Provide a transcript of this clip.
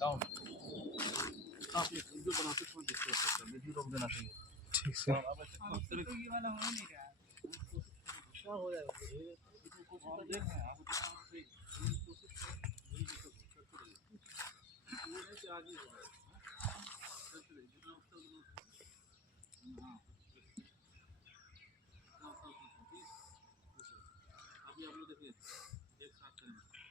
डाउन आप ये वीडियो बनाते समय देखते हैं वीडियो रोक देना चाहिए ठीक से क्या हो जाएगा कोशिश देख रहे हैं आप कोशिश करें आगे हो रहा है अभी आप लोग देखिए एक साथ करें